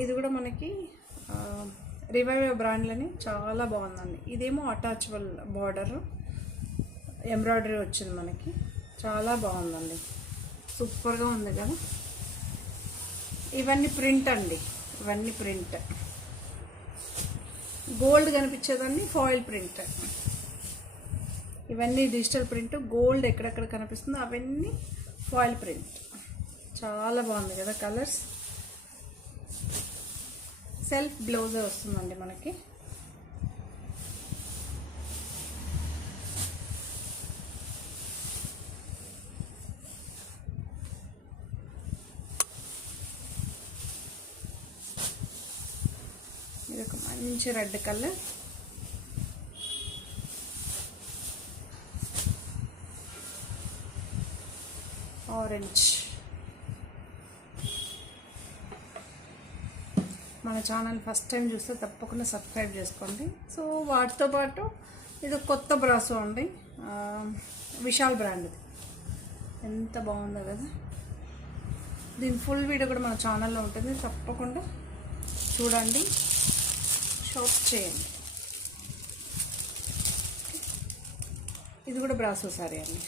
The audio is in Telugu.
ఇది కూడా మనకి రివైవ్ బ్రాండ్లని చాలా బాగుందండి. ఇదేమో అటాచబుల్ బార్డర్ ఎంబ్రాయిడరీ వచ్చింది మనకి, చాలా బాగుందండి, సూపర్గా ఉంది కదా. ఇవన్నీ ప్రింట్ అండి, ఇవన్నీ ప్రింట్, గోల్డ్ కనిపించేదాన్ని ఫాయిల్ ప్రింట్, ఇవన్నీ డిజిటల్ ప్రింట్, గోల్డ్ ఎక్కడెక్కడ కనిపిస్తుందో అవన్నీ ఫాయిల్ ప్రింట్. చాలా బాగుంది కదా కలర్స్. సెల్ఫ్ బ్లౌజే వస్తుందండి మనకి. ఇది ఒక మంచి రెడ్ కలర్, ఆరెంజ్. మన ఛానల్ ఫస్ట్ టైం చూస్తే తప్పకుండా సబ్స్క్రైబ్ చేసుకోండి. సో వాటితో పాటు ఇది కొత్త బ్రాసో అండి, విశాల్ బ్రాండ్. ఎంత బాగుందో కదా. దీని ఫుల్ వీడియో కూడా మన ఛానల్లో ఉంటుంది, తప్పకుండా చూడండి, షాప్ చేయండి. ఇది కూడా బ్రాసో సారీ అండి.